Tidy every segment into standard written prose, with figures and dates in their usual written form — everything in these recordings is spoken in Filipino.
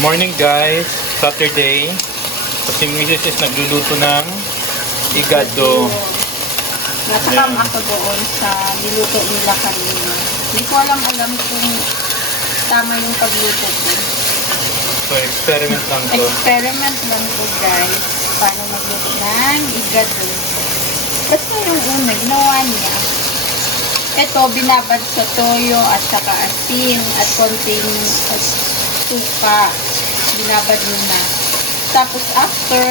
Good morning guys, Saturday. Kasi Mrs. is nagluluto ng igado. Nasakam ako doon sa niluto nila kanina. Hindi ko alam kung tama yung pagluto ko. So experiment lang to. Experiment lang to guys. Paano magluto ng igado. Basta yung una, ginawa niya. Ito, binabad sa toyo at saka asin at konting suka. Binabad muna. Tapos after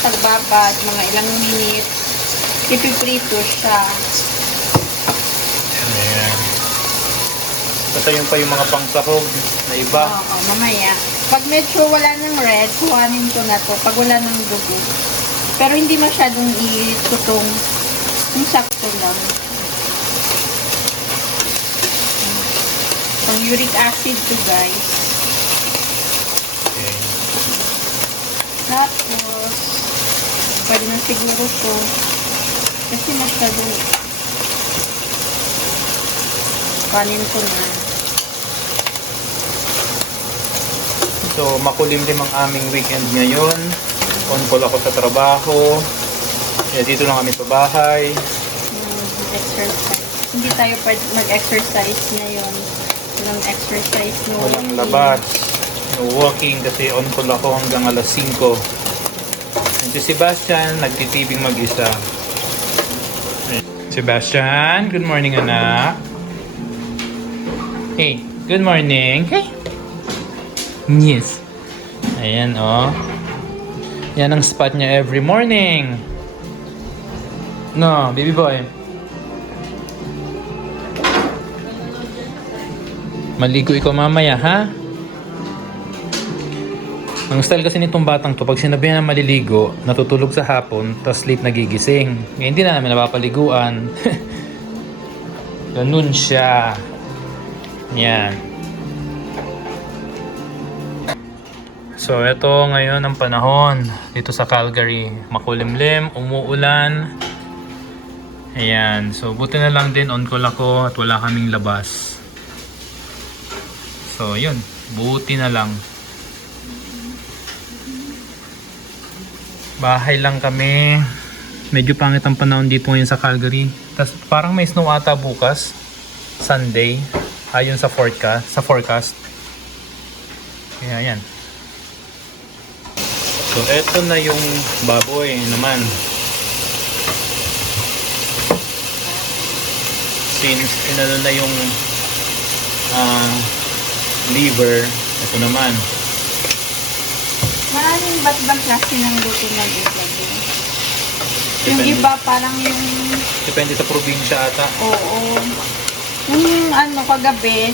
pagbabad, mga ilang minutes, ipiprito siya. Ayan. Basta yun pa yung mga pangsahog na iba. Oo, mamaya. Pag medyo wala ng red, kuhanin ko na to. Pag wala ng dugo. Pero hindi masyadong itutong. Yung sakto lang. Pang uric acid to guys. Okay. Tapos, pwede na siguro to. Kasi masyadong kanin ko na. So makulimlim ang aming weekend ngayon. On call ako sa trabaho. Kaya dito lang kami sa bahay. Exercise. Hindi tayo pwede mag-exercise ngayon. Walang exercise, no Walang walking. labas. No walking kasi on call ako hanggang alas 5. And si Sebastian, nagtitibing mag-isa. Sebastian, good morning anak. Hey, good morning. Hey. Yes. Ayan oh. Yan ang spot niya every morning. No, baby boy. Maligo ikaw mamaya, ha? Ang style kasi nitong batang to, pag sinabihan na maliligo, natutulog sa hapon, tapos late nagigising. Ngayon hindi na namin napapaliguan. Ganun siya. Yan. So, ito ngayon ang panahon dito sa Calgary. Makulimlim, umuulan. Ayan. So, buti na lang din on call ako at wala kaming labas. So, yun. Buti na lang. Bahay lang kami. Medyo pangit ang panahon dito ngayon sa Calgary. Tas parang may snow ata bukas. Sunday. Ayon sa forecast. Kaya yan. So, eto na yung baboy naman. Since inano na yung liver, ito naman. Maraming ba't bang klase ng luto ng igado? Yung Depende. iba parang yung... Depende sa probinsya ata. Oo. Yung ano, kagabi,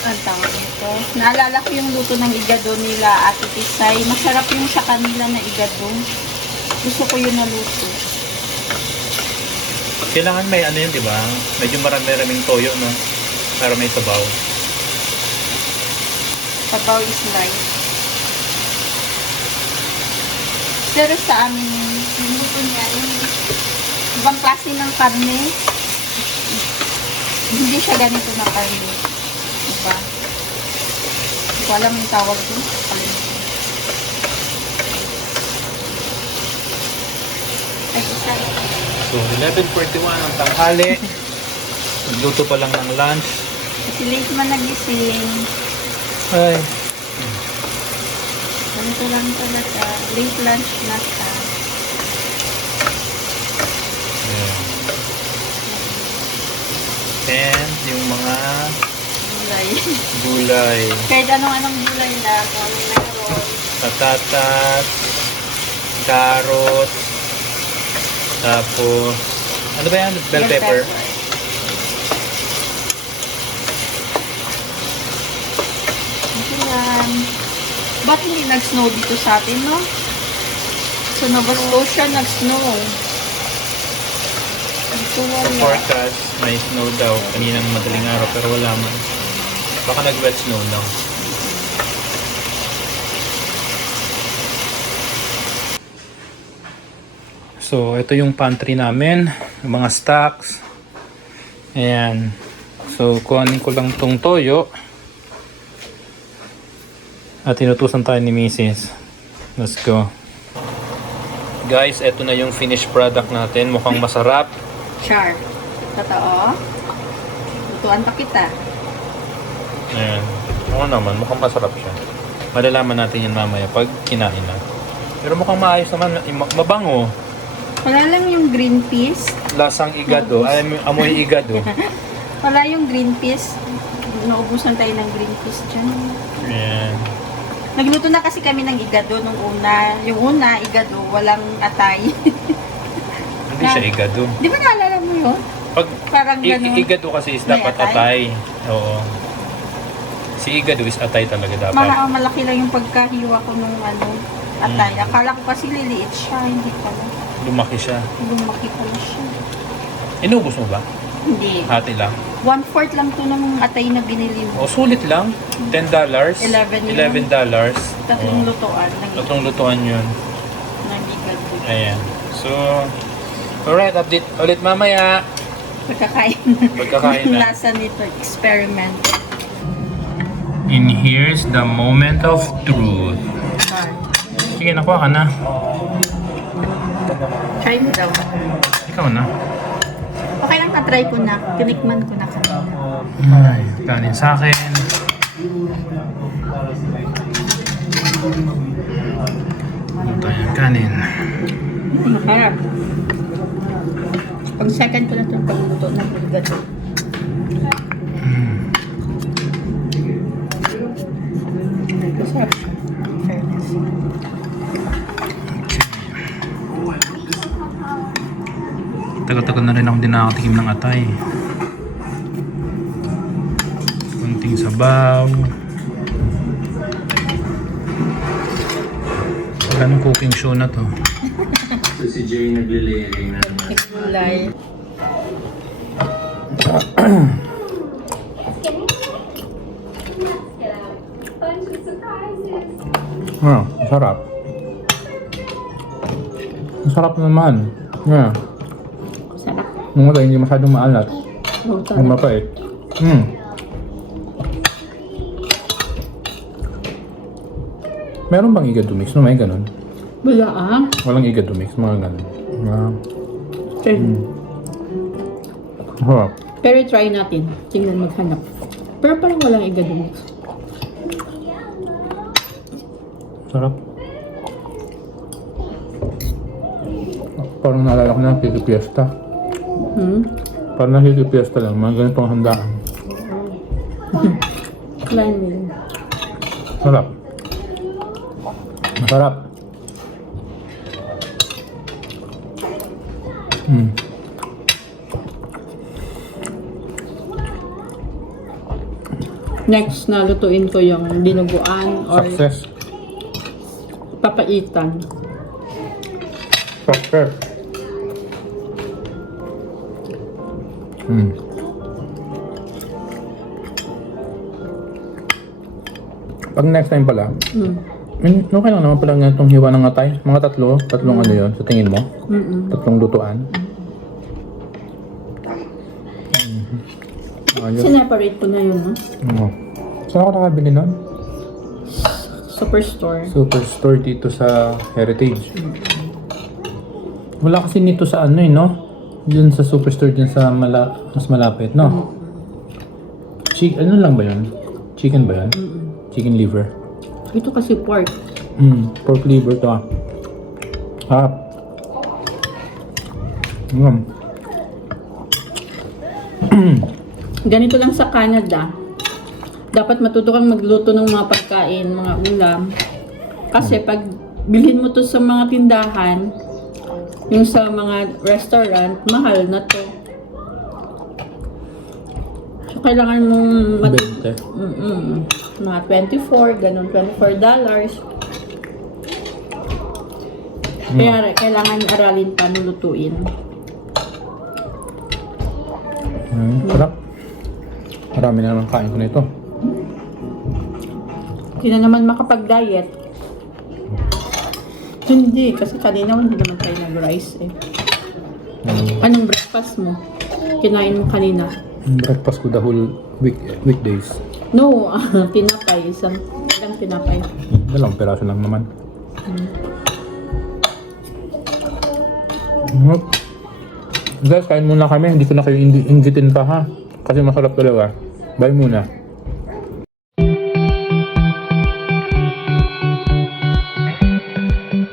ang tawag nito. Naalala ko yung luto ng igado nila, Ate Tisay. Masarap yung sa kanila na igado. Gusto ko yun na luto. Kailangan may ano yun, di ba? Medyo marami-raming toyo, no? Para may sabaw. Sabaw is life. Pero sa amin, yung luto niya, yung ibang klase ng karne, hindi siya ganito na karne. Diba? Hindi ko alam yung tawag doon. Ay, isa. So, 11:41 ang tanghali. Nagluto pa lang ng lunch. Kasi late man nagising. Ay, Ganito lang talaga. Late lunch na siya. yeah. And yung mga Gulay. gulay. Kahit anong gulay lang. Kung may meron. Patatas, carrots, tapos, ano ba yan? Bell pepper. Ayan. Ba't hindi nag-snow dito sa atin, no? Sa Nova Scotia, nag-snow. Dito wala. Forecast, may snow daw kaninang madaling araw pero wala man. Baka nag-wet snow lang. So, ito yung pantry namin. Yung mga stocks. Ayan. So, kuhanin ko lang tong toyo. At tinutusan tayo ni Mrs. Let's go. Guys, eto na yung finished product natin. Mukhang masarap. Char. Totoo. Lutuan pa kita. Ayan. Oo naman, mukhang masarap siya. Malalaman natin yan mamaya pag kinain na. Pero mukhang maayos naman. Mabango. Wala lang yung green peas. Lasang igado. Ay, amoy igado. Wala yung green peas. Naubusan tayo ng green peas dyan. Ayan. Nagluto na kasi kami ng igado nung una. Yung una, igado, walang atay. Hindi siya igado. Di ba naalala mo yun? Pag Parang ganun. igado kasi is May dapat atay? atay. Oo. Si igado is atay talaga dapat. Malaki lang yung pagkahiwa ko nung atay. Akala ko kasi liliit siya, hindi pala. Lumaki siya. Lumaki pala siya. Inubos mo ba? Hindi. Hati lang. 1/4 lang to ng atay na binili mo. O, sulit lang. $10. $11 $11. Tatlong Oo. lutuan Tatlong lutuan yun. ng igado. Ayan. So, alright, update ulit mamaya. Pagkakain. Pagkakain Yung na. lasa nito, experiment. And here's the moment of truth. Sige, nakuha ka na. Try mo daw. Ikaw na. Okay lang ka-try ko na. Tinikman ko na kanina. Ay, kanin sa akin. Ito yung kanin. Masarap. Pag second ko na itong pagluto ng igado. Masarap. Fairness. Tagal-tagal na rin ako din nakatikim ng atay. Kunting sabaw. Anong cooking show na to? So si Jay nagle-layering na naman. Gulay. Ah, masarap. Masarap naman. Yeah. Sarap. Nung wala, hindi masyadong maalat. Oh, Hindi mapait. Meron bang igado mix? No, may ganun. Wala ah. Walang igado mix, mga ganun. Try. Masarap. Pero try natin. Tingnan maghanap. Pero parang walang igado mix. Sarap. Parang naalala ko na nakikipiesta. Parang nakikipiesta lang. Mga ganitong handaan. Try mo yun. Sarap. Masarap. Next na lutuin ko yung dinuguan or Success. papaitan. Success. Pag next time pala, okay lang naman pala ganitong hiwa ng atay. Mga tatlong ano yun, sa tingin mo? Tatlong lutuan. Ayos. Sineparate ko na yun, no? Oo. Saan ako nakabili nun? Superstore. Superstore dito sa Heritage. Wala kasi nito sa ano no? Yun sa Superstore dyan sa mas malapit, no? Ano lang ba yun? Chicken ba yun? Chicken liver. Ito kasi pork. Pork liver to ah. Harap. Ganito lang sa Canada. Dapat matuto kang magluto ng mga pagkain, mga ulam. Kasi pag bilhin mo to sa mga tindahan, yung sa mga restaurant, mahal na to. So, kailangan mong 20. mga 24, ganun, $24. Kaya kailangan aralin paano lutuin. Sarap. Marami na naman kain ko nito. Hindi na naman makapag-diet. Hindi, kasi kanina hindi naman tayo nag-rice eh. Anong breakfast mo? Kinain mo kanina? Breakfast ko the Weekdays. No, tinapay. Isang tinapay. Dalawang piraso lang naman. Guys, kain muna kami. Hindi ko na kayo inggitin pa ha. Kasi masarap talaga. Bye muna.